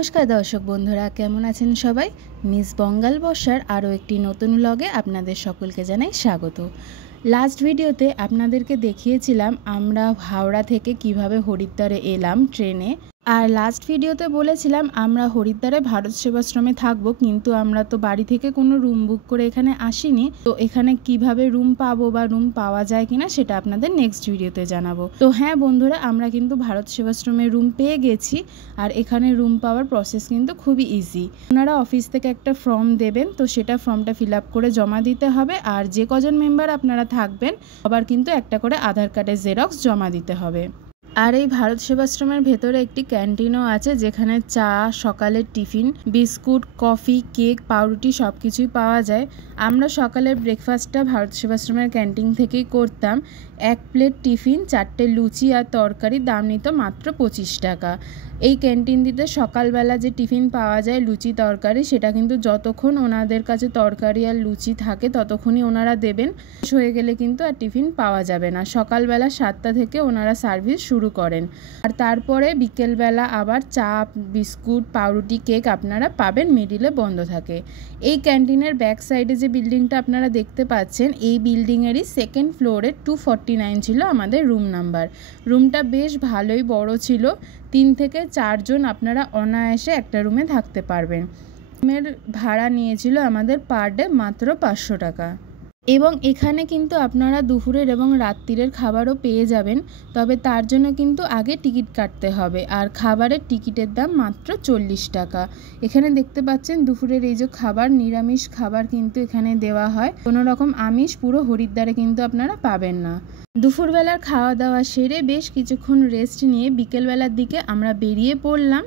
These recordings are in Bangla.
নমস্কার দর্শক বন্ধুরা, কেমন আছেন সবাই? মিস বঙ্গাল বর্ষার আরও একটি নতুন ব্লগে আপনাদের সকলকে জানাই স্বাগত। লাস্ট ভিডিওতে আপনাদেরকে দেখিয়েছিলাম আমরা হাওড়া থেকে কিভাবে হরিদ্বারে এলাম ট্রেনে। আর লাস্ট ভিডিওতে বলেছিলাম আমরা হরিদ্বারে ভারত সেবাশ্রমে থাকবো, কিন্তু আমরা তো বাড়ি থেকে কোনো রুম বুক করে এখানে আসিনি। তো এখানে কিভাবে রুম পাবো বা রুম পাওয়া যায় কিনা সেটা আপনাদের নেক্সট ভিডিওতে জানাবো। তো হ্যাঁ বন্ধুরা, আমরা কিন্তু ভারত সেবাশ্রমে রুম পেয়ে গেছি। আর এখানে রুম পাওয়ার প্রসেস কিন্তু খুবই ইজি। ওনারা অফিস থেকে একটা ফর্ম দেবেন, তো সেটা ফর্মটা ফিল আপ করে জমা দিতে হবে। আর যে কজন মেম্বার আপনারা থাকবেন আবার কিন্তু একটা করে আধার কার্ডের জেরক্স জমা দিতে হবে। আর এই ভারত সেবাশ্রমের ভেতরে একটি ক্যান্টিনও আছে, যেখানে চা, সকালের টিফিন, বিস্কুট, কফি, কেক, পাউরুটি সব কিছুই পাওয়া যায়। আমরা সকালের ব্রেকফাস্টটা ভারত সেবাশ্রমের ক্যান্টিন থেকেই করতাম। 1 প্লেট টিফিন, 4টে লুচি আর তরকারি, দাম নিত মাত্র 25 টাকা। এই ক্যান্টিনটিতে সকালবেলা যে টিফিন পাওয়া যায় লুচি তরকারি, সেটা কিন্তু যতক্ষণ ওনাদের কাছে তরকারি আর লুচি থাকে ততক্ষণই ওনারা দেবেন। শেষ হয়ে গেলে কিন্তু আর টিফিন পাওয়া যাবে না। সকালবেলা 7টা থেকে ওনারা সার্ভিস শুরু করেন। আর তারপরে বিকেলবেলা আবার চা, বিস্কুট, পাউরুটি, কেক আপনারা পাবেন, মিডিলে বন্ধ থাকে। এই ক্যান্টিনের ব্যাক সাইডে যে বিল্ডিংটা আপনারা দেখতে পাচ্ছেন, এই বিল্ডিংয়েরই 2nd ফ্লোরে 249 ছিল আমাদের রুম নাম্বার। রুমটা বেশ ভালোই বড় ছিল। 3 থেকে 4 জন আপনারা অনায়াসে একটা রুমে থাকতে পারবেন। রুমের ভাড়া নিয়েছিল আমাদের পার ডে মাত্র 500 টাকা। এবং এখানে কিন্তু আপনারা দুপুরের এবং রাত্রিরের খাবারও পেয়ে যাবেন, তবে তার জন্য কিন্তু আগে টিকিট কাটতে হবে। আর খাবারের টিকিটের দাম মাত্র 40 টাকা। এখানে দেখতে পাচ্ছেন দুপুরের এই যে খাবার, নিরামিষ খাবার কিন্তু এখানে দেওয়া হয়। কোনো রকম আমিষ পুরো হরিদ্বারে কিন্তু আপনারা পাবেন না। দুপুরবেলার খাওয়া দাওয়া সেরে বেশ কিছুক্ষণ রেস্ট নিয়ে বিকেলবেলার দিকে আমরা বেরিয়ে পড়লাম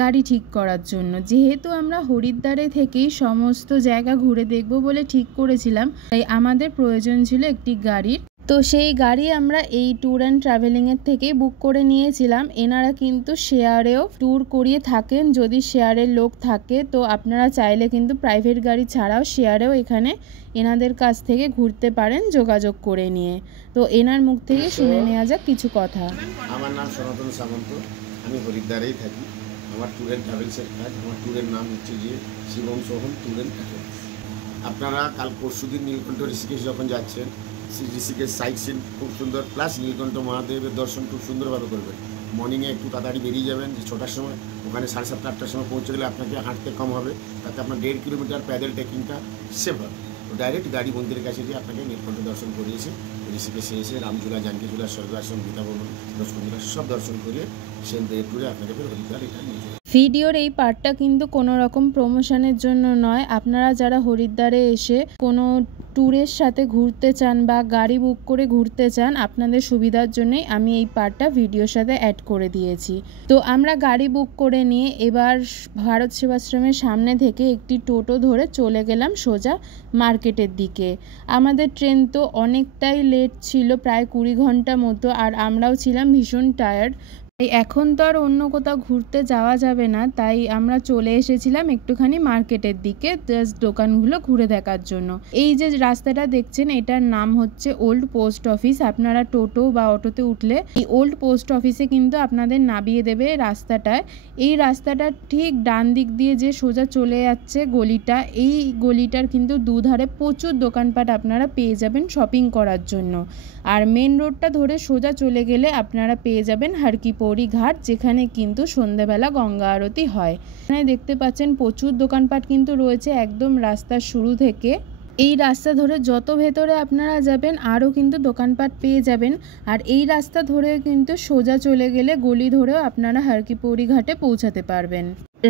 গাড়ি ঠিক করার জন্য। যেহেতু আমরা হরিদ্বারে থেকেই সমস্ত জায়গা ঘুরে দেখব বলে ঠিক করেছিলাম, তাই আমাদের প্রয়োজন ছিল একটি গাড়ির। তো সেই গাড়ি আমরা এই ট্যুর অ্যান্ড ট্রাভেলিংয়ের থেকেই বুক করে নিয়েছিলাম। এনারা কিন্তু শেয়ারেও ট্যুর করিয়ে থাকেন। যদি শেয়ারের লোক থাকে তো আপনারা চাইলে কিন্তু প্রাইভেট গাড়ি ছাড়াও শেয়ারেও এখানে এনাদের কাছ থেকে ঘুরতে পারেন যোগাযোগ করে নিয়ে। তো এনার মুখ থেকে শুনে নেওয়া যাক কিছু কথা। আমার নাম সনাতন সামন্ত, আমি হরিদ্বারেই থাকি। আমার ট্যুর অ্যান্ড ট্রাভেলসের কাজ। আমার ট্যুরের নাম হচ্ছে যে Shivam Sohan tour and travels. আপনারা কাল পরশুদিন নীলকণ্ঠ ঋষিকেশ যখন যাচ্ছেন, সেই ঋষিকেশ সাইট সিন খুব সুন্দর, প্লাস নীলকণ্ঠ মহাদেবের দর্শন খুব সুন্দরভাবে করবেন। মর্নিংয়ে একটু তাড়াতাড়ি বেরিয়ে যাবেন, যে 6টার সময় ওখানে 7:30 8টার সময় পৌঁছে গেলে আপনাকে হাঁটতে কম হবে, তাতে আপনার 1.5 কিলোমিটার প্যাডেল ট্রেকিংটা সেভ হবে। তো ডাইরেক্ট গাড়ি মন্দিরের কাছে গিয়ে আপনাকে নীলকণ্ঠ দর্শন করিয়েছে। ঋষিকেশে এসে রামঝুলা, জানকীঝুলা, স্বর্গাশ্রম, গীতাভবন, রসমঞ্জুলা সব দর্শন করিয়ে সেম ট্যুরে আপনাকে ফের হরিদ্বার এটা নিয়ে যাবে। ভিডিওর এই পার্টটা কিন্তু কোনো রকম প্রমোশনের জন্য নয়। আপনারা যারা হরিদ্বারে এসে কোনো ট্যুরের সাথে ঘুরতে চান বা গাড়ি বুক করে ঘুরতে চান, আপনাদের সুবিধার জন্যই আমি এই পার্টটা ভিডিওর সাথে অ্যাড করে দিয়েছি। তো আমরা গাড়ি বুক করে নিয়ে এবার ভারত সেবাশ্রমের সামনে থেকে একটি টোটো ধরে চলে গেলাম সোজা মার্কেটের দিকে। আমাদের ট্রেন তো অনেকটাই লেট ছিল, প্রায় 20 ঘন্টা মতো। আর আমরাও ছিলাম ভীষণ টায়ার্ড। এখন তো আর অন্য কোথাও ঘুরতে যাওয়া যাবে না, তাই আমরা চলে এসেছিলাম একটুখানি মার্কেটের দিকে, জাস্ট দোকানগুলো ঘুরে দেখার জন্য। এই যে রাস্তাটা দেখছেন, এটার নাম হচ্ছে ওল্ড পোস্ট অফিস। আপনারা টোটো বা অটোতে উঠলে এই ওল্ড পোস্ট অফিসে কিন্তু আপনাদের নামিয়ে দেবে রাস্তাটায়। এই রাস্তাটার ঠিক ডান দিক দিয়ে যে সোজা চলে যাচ্ছে গলিটা, এই গলিটার কিন্তু দুধারে প্রচুর দোকানপাট আপনারা পেয়ে যাবেন শপিং করার জন্য। আর মেন রোডটা ধরে সোজা চলে গেলে আপনারা পেয়ে যাবেন হারকিপৌরি ঘাট, যেখানে কিন্তু সন্ধ্যেবেলা গঙ্গা আরতি হয়। এখানে দেখতে পাচ্ছেন প্রচুর দোকানপাট কিন্তু রয়েছে একদম রাস্তার শুরু থেকে। এই রাস্তা ধরে যত ভেতরে আপনারা যাবেন আরও কিন্তু দোকানপাট পেয়ে যাবেন। আর এই রাস্তা ধরে কিন্তু সোজা চলে গেলে গলি ধরেও আপনারা হারকিপৌরি ঘাটে পৌঁছাতে পারবেন।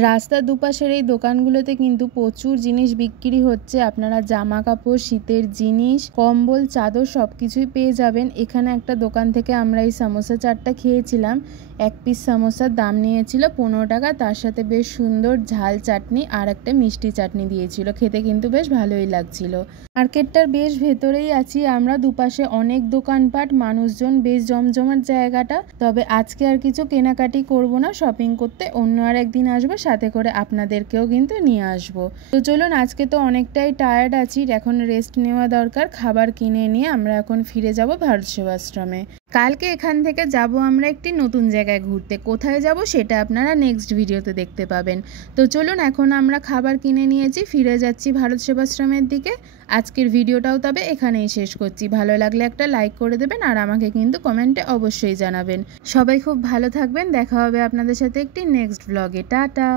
রাস্তার দুপাশের এই দোকানগুলোতে কিন্তু প্রচুর জিনিস বিক্রি হচ্ছে। আপনারা জামা কাপড়, শীতের জিনিস, কম্বল, চাদর সব কিছুই পেয়ে যাবেন। এখানে একটা দোকান থেকে আমরা এই সমোসা চাটটা খেয়েছিলাম। 1 পিস সমোসার দাম নিয়েছিল 15 টাকা, তার সাথে বেশ সুন্দর ঝাল চাটনি আর একটা মিষ্টি চাটনি দিয়েছিল। খেতে কিন্তু বেশ ভালোই লাগছিল। মার্কেটটার বেশ ভেতরেই আছি আমরা, দুপাশে অনেক দোকানপাট, মানুষজন, বেশ জমজমাট জায়গাটা। তবে আজকে আর কিছু কেনাকাটি করব না, শপিং করতে অন্য আর একদিন আসবো, সাথে করে আপনাদেরকেও কিন্তু নিয়ে আসবো। তো চলুন, আজকে তো অনেকটাই টায়ার্ড আছি, এখন রেস্ট নেওয়া দরকার। খাবার কিনে নিয়ে আমরা এখন ফিরে যাব ভারত সেবাশ্রমে। কালকে এখান থেকে যাব আমরা একটি নতুন জায়গায় ঘুরতে। কোথায় যাব সেটা আপনারা নেক্সট ভিডিওতে দেখতে পাবেন। তো চলুন, এখন আমরা খাবার কিনে নিয়েছি, ফিরে যাচ্ছি ভারত সেবাশ্রমের দিকে। আজকের ভিডিওটাও তবে এখানেই শেষ করছি। ভালো লাগলে একটা লাইক করে দেবেন আর আমাকে কিন্তু কমেন্টে অবশ্যই জানাবেন। সবাই খুব ভালো থাকবেন। দেখা হবে আপনাদের সাথে একটি নেক্সট ব্লগে। টাটা।